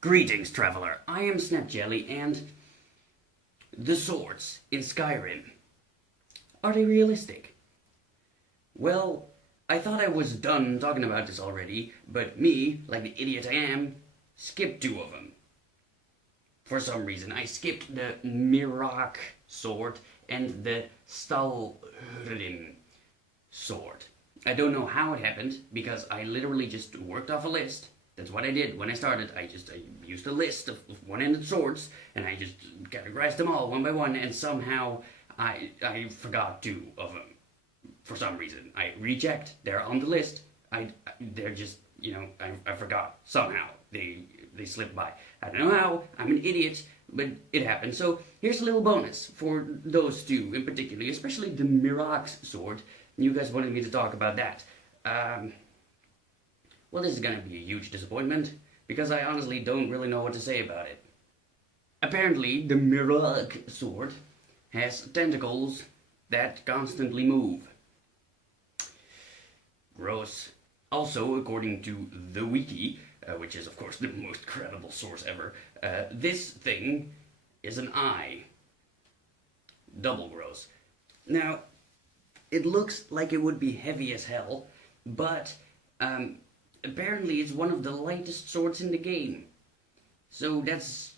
Greetings, traveler. I am SnapJelly, and the swords in Skyrim, are they realistic? Well, I thought I was done talking about this already, but me, like the idiot I am, skipped two of them. For some reason, I skipped the Miraak sword and the Stalhrim sword. I don't know how it happened, because I literally just worked off a list. That's what I did when I started. I used a list of one-handed swords, and I just categorized them all one by one, and somehow I forgot two of them. For some reason. I rechecked. They're on the list. They're just, I forgot. Somehow. They slipped by. I don't know how. I'm an idiot, but it happened. So here's a little bonus for those two in particular, especially the Miraak's sword. You guys wanted me to talk about that. Well, this is gonna be a huge disappointment, because I honestly don't really know what to say about it. Apparently, the Miraak sword has tentacles that constantly move. Gross. Also, according to the wiki, which is of course the most credible source ever, this thing is an eye. Double gross. Now, it looks like it would be heavy as hell, but apparently it's one of the lightest swords in the game. So that's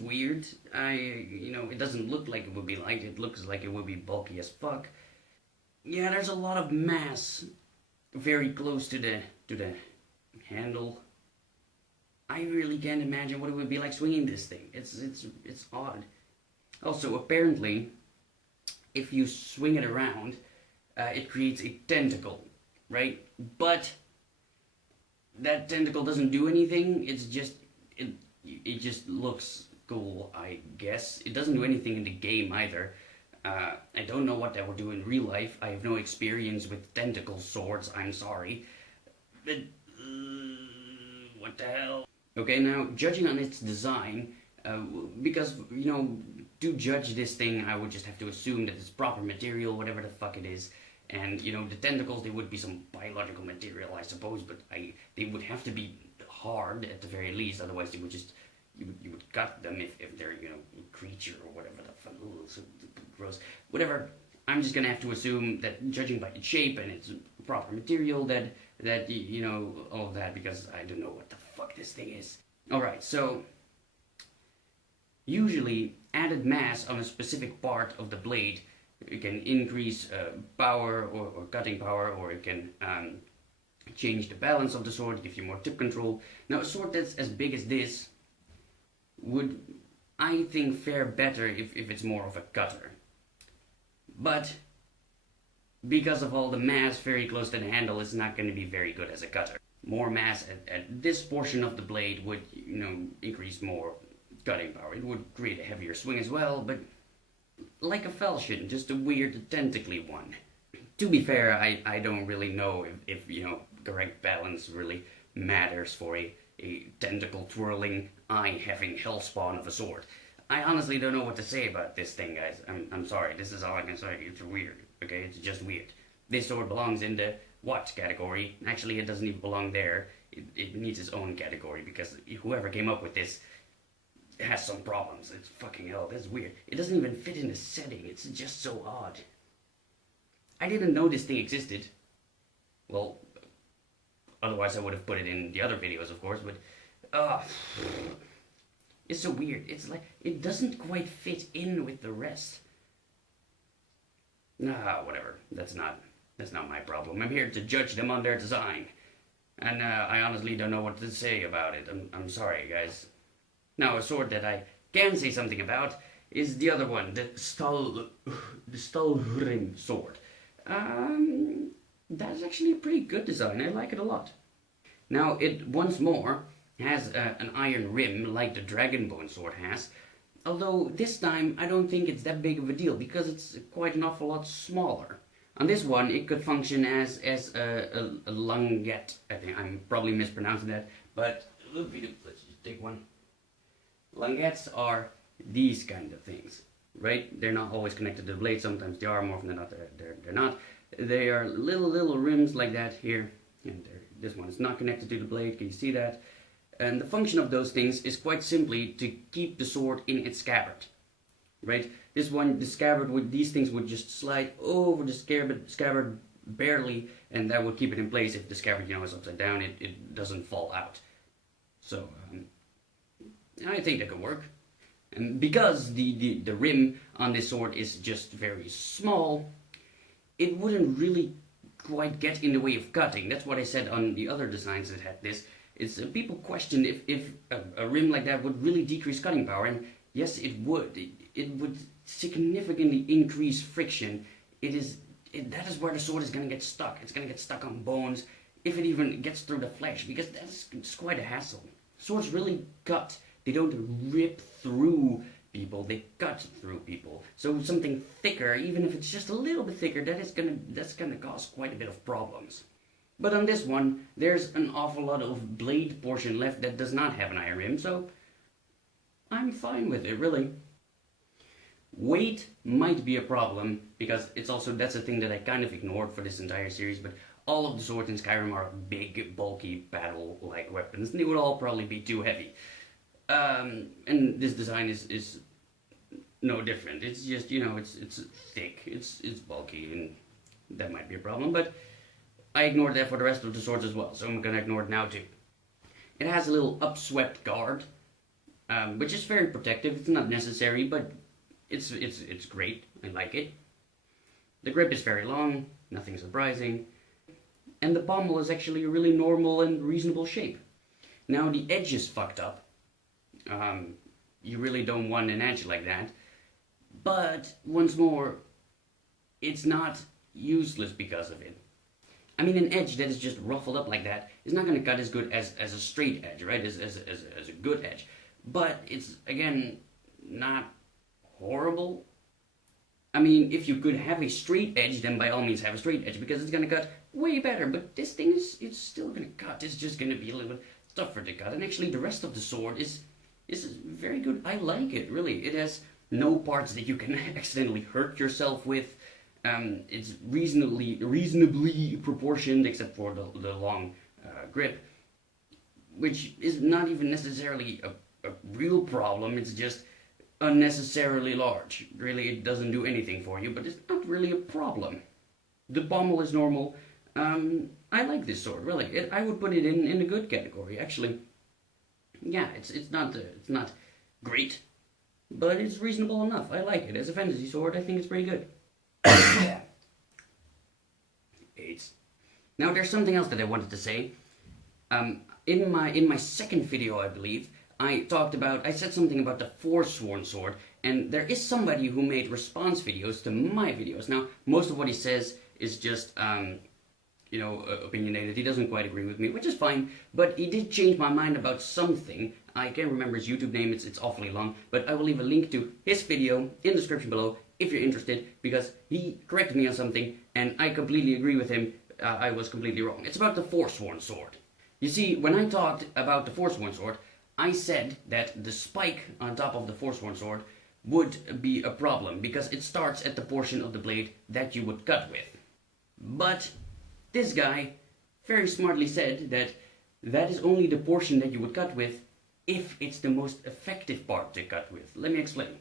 weird. It doesn't look like it would be light, it looks like it would be bulky as fuck. Yeah, there's a lot of mass very close to the handle. I really can't imagine what it would be like swinging this thing. It's odd. Also, apparently, if you swing it around, it creates a tentacle, right? But that tentacle doesn't do anything. It just looks cool, I guess. It doesn't do anything in the game either. I don't know what that would do in real life. I have no experience with tentacle swords, I'm sorry. But, what the hell? Okay, now, judging on its design, because, to judge this thing, I would just have to assume that it's proper material, whatever the fuck it is. And, the tentacles, they would be some biological material, I suppose, but they would have to be hard, at the very least, otherwise they would just... You would cut them if they're, a creature or whatever the fuck. Ooh, so gross. Whatever. I'm just gonna have to assume that, judging by its shape and its proper material, that all of that, because I don't know what the fuck this thing is. Alright, so... Usually, added mass on a specific part of the blade, it can increase power or cutting power, or it can change the balance of the sword, give you more tip control. Now, a sword that's as big as this would, I think, fare better if it's more of a cutter. But, because of all the mass very close to the handle, it's not going to be very good as a cutter. More mass at this portion of the blade would, increase more cutting power. It would create a heavier swing as well, but like a falchion, just a weird tentacly one. To be fair, I don't really know if correct balance really matters for a tentacle-twirling, eye-having hellspawn of a sword. I honestly don't know what to say about this thing, guys. I'm sorry, this is all I can say. It's weird, okay? It's just weird. This sword belongs in the what category? Actually, it doesn't even belong there. It needs its own category, because whoever came up with this has some problems. It's fucking hell, that's weird. It doesn't even fit in the setting. It's just so odd. I didn't know this thing existed. Well, otherwise I would have put it in the other videos, of course, but... it's so weird. It's like, it doesn't quite fit in with the rest. Nah, whatever. That's not my problem. I'm here to judge them on their design. And I honestly don't know what to say about it. I'm sorry, guys. Now, a sword that I can say something about is the other one, the Stalhrim sword. That's actually a pretty good design. I like it a lot. Now, it, once more, has an iron rim like the Dragonbone sword has, although this time I don't think it's that big of a deal, because it's quite an awful lot smaller. On this one, it could function as a languette. I think I'm probably mispronouncing that, but let's just take one. Languettes are these kind of things, right? They're not always connected to the blade. Sometimes they are, more often than not they're not. They are little rims like that here, and this one is not connected to the blade. Can you see that? And the function of those things is quite simply to keep the sword in its scabbard, right? The scabbard these things would just slide over the scabbard barely, and that would keep it in place. If the scabbard, is upside down, it doesn't fall out. So, I think that could work. And because the rim on this sword is just very small, it wouldn't really quite get in the way of cutting. That's what I said on the other designs that had this. People questioned if a rim like that would really decrease cutting power, and yes, it would. It would significantly increase friction. That is where the sword is going to get stuck. It's going to get stuck on bones, if it even gets through the flesh, because it's quite a hassle. Swords really cut. They don't rip through people, they cut through people. So something thicker, even if it's just a little bit thicker, that's gonna cause quite a bit of problems. But on this one, there's an awful lot of blade portion left that does not have an iron rim, so I'm fine with it, really. Weight might be a problem, because that's a thing that I kind of ignored for this entire series, but all of the swords in Skyrim are big, bulky, battle-like weapons, and they would all probably be too heavy. And this design is no different. It's just, it's thick, it's bulky, and that might be a problem, but I ignored that for the rest of the swords as well, so I'm gonna ignore it now too. It has a little upswept guard, which is very protective. It's not necessary, but it's great. I like it. The grip is very long, nothing surprising, and the pommel is actually a really normal and reasonable shape. Now the edge is fucked up. You really don't want an edge like that, but once more, it's not useless because of it. I mean, an edge that is just ruffled up like that is not going to cut as good as a straight edge, right? As a good edge. But it's, again, not horrible. I mean, if you could have a straight edge, then by all means have a straight edge, because it's going to cut way better. But this thing it's still going to cut. It's just going to be a little bit tougher to cut. And actually, the rest of the sword is very good. I like it, really. It has no parts that you can accidentally hurt yourself with. It's reasonably proportioned, except for the long grip, which is not even necessarily a real problem. It's just unnecessarily large. Really, it doesn't do anything for you, but it's not really a problem. The pommel is normal. I like this sword, really. I would put it in the good category, actually. Yeah, it's not great, but it's reasonable enough. I like it. As a fantasy sword, I think it's pretty good. AIDS. Now there's something else that I wanted to say. In my second video, I believe, I said something about the Forsworn sword, and there is somebody who made response videos to my videos. Now, most of what he says is just, opinionated. He doesn't quite agree with me, which is fine, but he did change my mind about something. I can't remember his YouTube name, it's awfully long, but I will leave a link to his video in the description below if you're interested, because he corrected me on something, and I completely agree with him. I was completely wrong. It's about the Forsworn sword. You see, when I talked about the Forsworn sword, I said that the spike on top of the Forsworn sword would be a problem, because it starts at the portion of the blade that you would cut with. But this guy very smartly said that that is only the portion that you would cut with if it's the most effective part to cut with. Let me explain.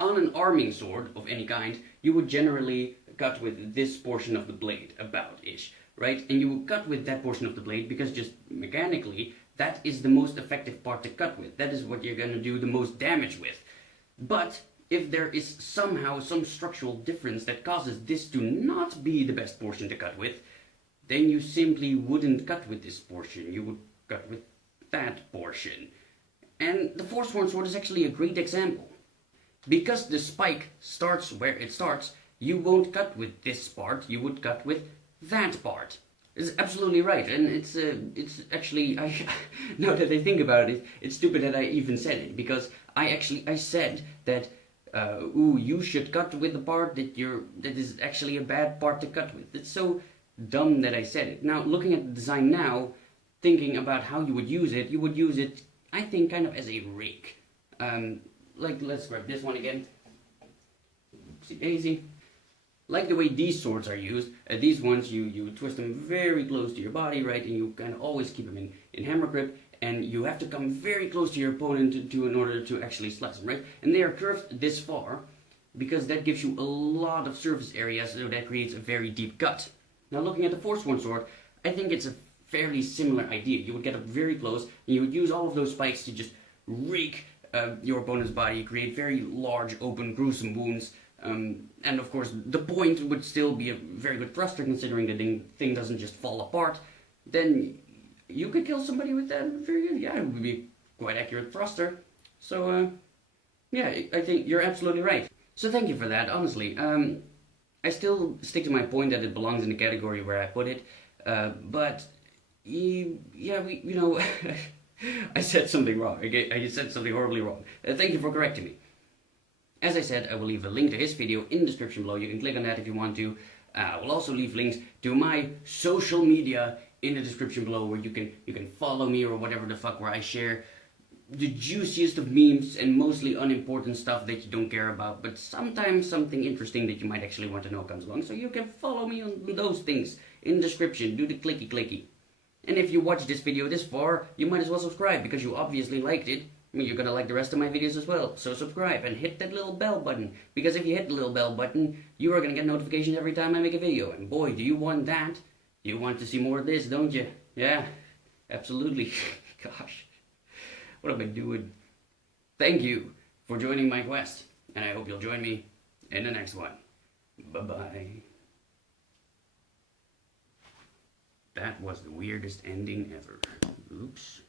On an arming sword of any kind, you would generally cut with this portion of the blade, about-ish, right? And you will cut with that portion of the blade because just mechanically, that is the most effective part to cut with. That is what you're going to do the most damage with. But if there is somehow some structural difference that causes this to not be the best portion to cut with, then you simply wouldn't cut with this portion. You would cut with that portion. And the Forsworn sword is actually a great example. Because the spike starts where it starts, you won't cut with this part, you would cut with that part. It's absolutely right, and it's actually, now that I think about it, it's stupid that I even said it, because I said that, you should cut with the part that is actually a bad part to cut with. It's so dumb that I said it. Now, looking at the design now, thinking about how you would use it, I think, kind of as a rake. Let's grab this one again. Oopsie daisy. like the way these swords are used, these ones you twist them very close to your body, right, and you kind of always keep them in hammer grip, and you have to come very close to your opponent in order to actually slice them, right? And they are curved this far because that gives you a lot of surface area, so that creates a very deep cut. Now looking at the Forsworn sword, I think it's a fairly similar idea. You would get up very close, and you would use all of those spikes to just rake your opponent's body, create very large, open, gruesome wounds. And of course, the point would still be a very good thruster, considering the thing doesn't just fall apart. Then you could kill somebody with that very good. Yeah, it would be quite accurate thruster. So, yeah, I think you're absolutely right. So thank you for that, honestly. I still stick to my point that it belongs in the category where I put it. But, yeah, you know, I said something wrong. I said something horribly wrong. Thank you for correcting me. As I said, I will leave a link to his video in the description below. You can click on that if you want to. I will also leave links to my social media in the description below, where you can follow me or whatever the fuck, where I share the juiciest of memes and mostly unimportant stuff that you don't care about, but sometimes something interesting that you might actually want to know comes along. So you can follow me on those things in the description. Do the clicky clicky. And if you watched this video this far, you might as well subscribe, because you obviously liked it. I mean, you're gonna like the rest of my videos as well. So subscribe and hit that little bell button, because if you hit the little bell button, you are gonna get notifications every time I make a video. And boy, do you want that. You want to see more of this, don't you? Yeah, absolutely. Gosh, what am I doing? Thank you for joining my quest, and I hope you'll join me in the next one. Bye-bye. That was the weirdest ending ever. Oops.